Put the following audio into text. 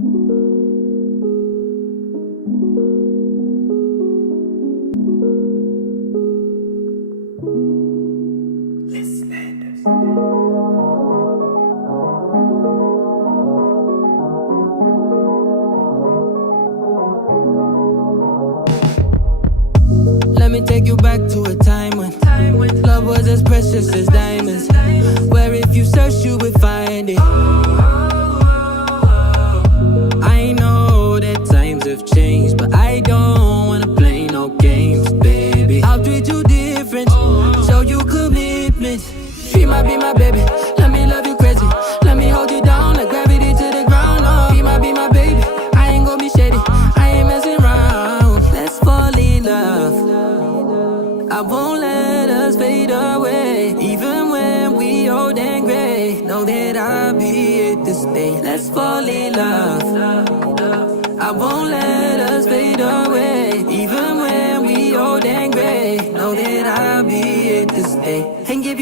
Let me take you back to a time when love was as precious as diamonds, where if you search you would find it. I know that times have changed, but I don't wanna play no games, baby. I'll treat you different, show you commitment. She might be my baby, let me love you crazy. Let me hold you down like gravity to the ground. Oh, be my baby, I ain't gonna be shady, I ain't messing around. Let's fall in love, I won't let us fade away. Even when we old and gray, know that I'll be here to stay. Let's fall in love, I won't let us fade away. Even when we old and gray, know that I'll be here to stay. And give